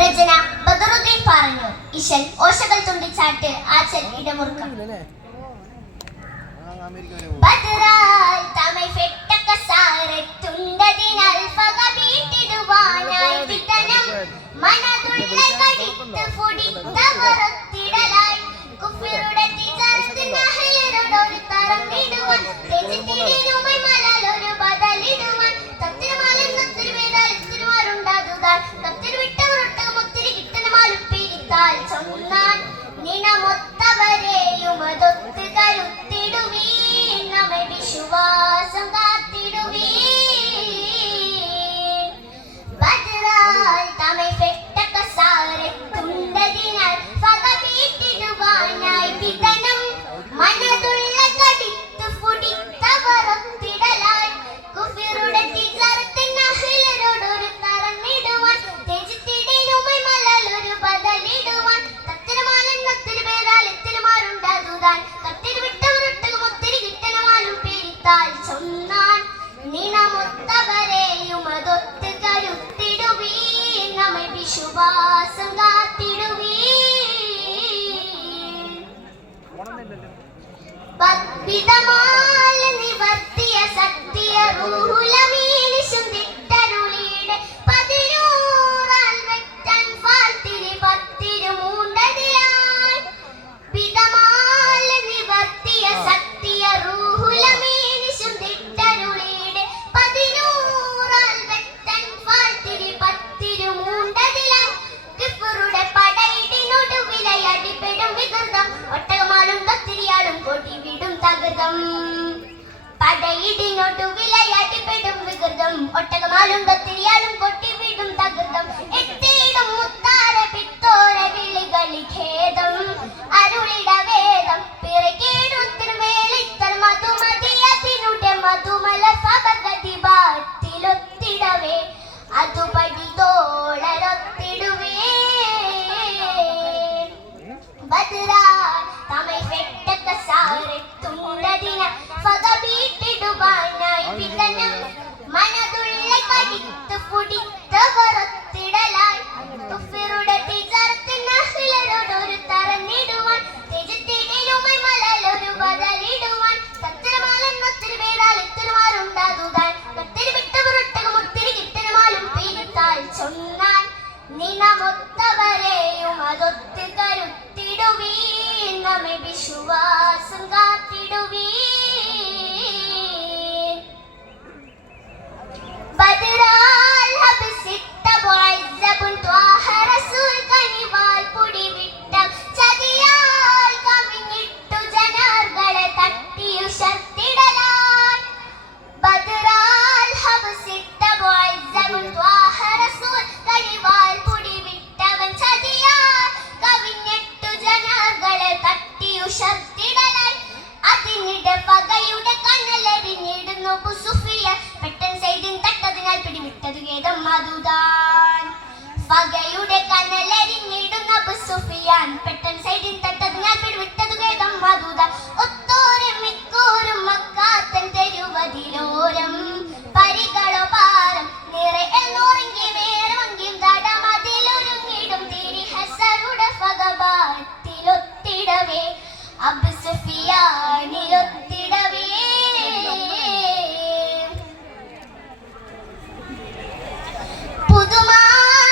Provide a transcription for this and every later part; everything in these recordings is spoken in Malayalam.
രചന ബദറുദ്ദീൻ പറഞ്ഞു. ഇശൽ ഓശകൾ തുണ്ടിച്ചാട്ട് ആച്ചൽ ഇടമുറുക്കം. ബദറാൽ തമൈ ഫെട്ടക സാരത്തുണ്ടതിനാൽ ഫഗ വീട്ടിടുവാനായി വിതനം മനതുള്ള കടിത്ത് ഫുടിത്തവറത്തിടലായി കുഫിറുടെ തിജാരത്തിൽ നഹയരോടൊരു തരം ഇടുവാൻ തെജിത്തിരിയുമൈ മലലൊരു ബദലിടുവാൻ തത്തിരുമാലും തത്തിരുവേദാൽ തിരുമാറുണ്ടാകുതാൽ തത്തിരു വിട്ടവരൊട്ടകം ഒത്തിരി കിട്ടണമാലും പിരിത്താൽ ചൊന്നാൻ നിണമൊത്തവരെയും അതൊത്ത് കരുത്തിടുവീൻ നമ്മെ വിശ്വാസം കാത്തിടുവീൻ. ബദറാൽ തമൈ ഫെട്ടക സാരത്തുണ്ടതിനാൽ ഫഗ വീട്ടിടുവാനായി വിതനം മനതുള്ള കടിത്ത് ഫുടിത്തവറത്തിടലായി കുഫിറുടെ തിജാരത്തിൽ നഹ്ലരോടൊരു തറന്നിടുവാൻ തെജിത്തിടിലുമൈ മലലൊരു ബദലിടുവാൻ തത്തിരമാലൻ നത്തിരു പേരാൽ എത്തിരുമാറുണ്ടാകുതാൻ കത്തിരു വിട്ടവരൊട്ടകം ഒത്തിരി കിട്ടണമാലും പിരിത്താൽ ചൊന്നാൻ നിണമൊത്തവരെയും അതൊത്ത് കരുത്തിടുവീൻ നമ്മെ വിശ്വാസം കാത്തിടുവീൻ. പദ്വിതമാല നിവർത്തിയ സത്യ റൂഹുലമീനിശും ദിട്ടരുളിയുടെ പതിനൂറാൽ വെട്ടൻ ഫാൽത്തിരി പത്തിരു മൂണ്ടതിലായി വിതമാല നിവർത്തിയ സത്യ റൂഹുലമീനിശും ദിട്ടരുളിയുടെ പതിനൂറാൽ വെട്ടൻ ഫാൽത്തിരി പത്തിരു മൂണ്ടതിലായി കിഫറുടെ പടയിടിനൊടുവിലായി അടിപ്പെടും വികൃതം ഒട്ടകമാലും കത്തിരിയാളും കൊടിവിടും തകൃതം. പടയിടിനൊടുവിലായി അടിപ്പെടും വികൃതം ഒട്ടകമാലും കത്തിരിയാളും കൊടിവിടും തകൃതം. എത്തിയിടും മുത്താര പിത്തോര വിളികളി ഖേദം അരുളിട വേദം പിറകേടുത്തിനു മേളിത്തർ മധുമതിയതിനുടെ മധുമല സഭഗതി ബാത്തിലൊത്തിടവേ അതുപടി തോളരൊത്തിടുവേ. ബദറാൽ തമൈ ഫെട്ടക സാരത്തുണ്ടതിനാൽ ഫഗ വീട്ടിടുവാനായി വിതനം മനതുള്ള കടിത്ത് ഫുടിത്തവറത്തിടലായി കുഫിറുടെ തിജാരത്തിൽ നഹ്ലരോടൊരു തറന്നിടുവാൻ തെജിത്തിടിലുമൈ മലലൊരു ബദലിടുവാൻ തത്തിരമാലൻ ഒത്തിരി പേരാൽ എത്തിരുമാറുണ്ടാകുതാൻ കത്തിരി വിട്ടവരൊട്ടകം ഒത്തിരി കിട്ടണമാലും പിരിത്താൽ ചൊന്നാൻ നിണമൊത്തവരെയും അതൊത്ത് കരുത്തിടുവീൻ നമ്മെ വിശ്വാസം കാത്തിടുവീൻ. ബദറാൽ ഹബ്സിട്ട മുഅസ്സബുൻ ത്വാഹ റസൂൽ കനിവാൽ പുടി വിട്ട ചതിയാൽ കവിഞ്ഞിട്ടു ജനാർകളെ തട്ടിയുശർത്തിടലാൻ. ബദറാൽ ഹബ്സിട്ട മുഅസ്സബുൻ ത്വാഹ റസൂൽ കനിവാൽ പുടി വിട്ടവൻ ചതിയാൽ കവിഞ്ഞിട്ടു ജനാർകളെ തട്ടിയുശർത്തിടലായി അതിനിടെ പകയുടെ കണ്ണലരിഞ്ഞിടുന്നു ബുസുഫിയ പെട്ടൻ സൈദിൻ തട്ടതിനാൽ പിടിവിട്ടതു ഖേദം മധുദാൻ. പകയുടെ കണ്ണലരിഞ്ഞിടുന്ന ബുസുഫിയാൻ പെട്ടൻ സൈദിൻ തട്ടതിനാൽ പിടിവിട്ടതു ഖേദം മധുദാൻ. ഒത്തോരും മിക്കോരും മക്കാത്തൻ തെരുവതിലോരം പരികളോ പാരം നിറെ എല്ലോറങ്ങി വേറെങ്കിലും തടമതിലൊരുങ്ങിടും തിരി ഹസറുടെ ഫഗബാത്തിലൊത്തിടവേ അബ് സുഫിയാനിലൊത്തിടവേ.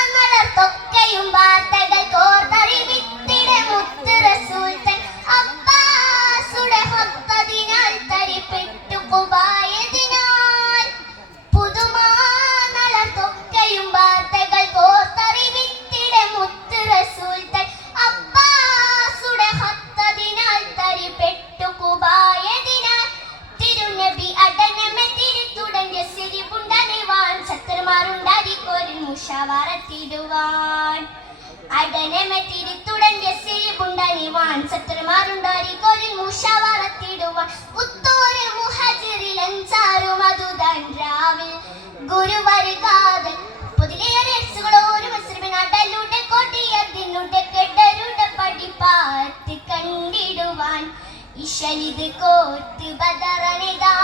പുതുമാങ്ങളൊക്കെയും വാർത്തകൾ കോർത്തറിവിത്തിടെ മുത്ത് റസൂൽ തൻ അബ്ബാസുടെ ഹത്തതിനാൽ തരിപ്പെട്ടു കുബായതിനാൽ. പുതുമാങ്ങളൊക്കെയും വാർത്തകൾ കോർത്തറിവിത്തിടെ മുത്ത് റസൂൽ തൻ അബ്ബാസുടെ ഹത്തതിനാൽ തരിപ്പെട്ടു കുബായതിനാൽ. തിരുനബി അടനമെ തിരുത്തുടന്റെ സിരിപുണ്ടണിവാൻ ശത്രുമാരുണ്ടാതിക്കോരിൽ മുഷാവറത്തിടുവാൻ. അടനമെ തിരുത്തുടന്റെ സിരിപുണ്ടണിവാൻ ശത്രുമാരുണ്ടാതിക്കോരിൽ മുഷാവറത്തിടുവാൻ. ഉത്തോര് മുഹജിറിൽ അൻസാറും അതുതാൻ രാവിൽ ഗുരുവരുകാതെ പൊതിലേറെ ഒരു മുസ്ലിമിനാട്ടലൂടെ കൊടിയതിനുടെ കെടരുടെ പടിപ്പാത്ത് കണ്ടിടുവാൻ ഇശലിത് കോർത്ത് ബദറനിതാ.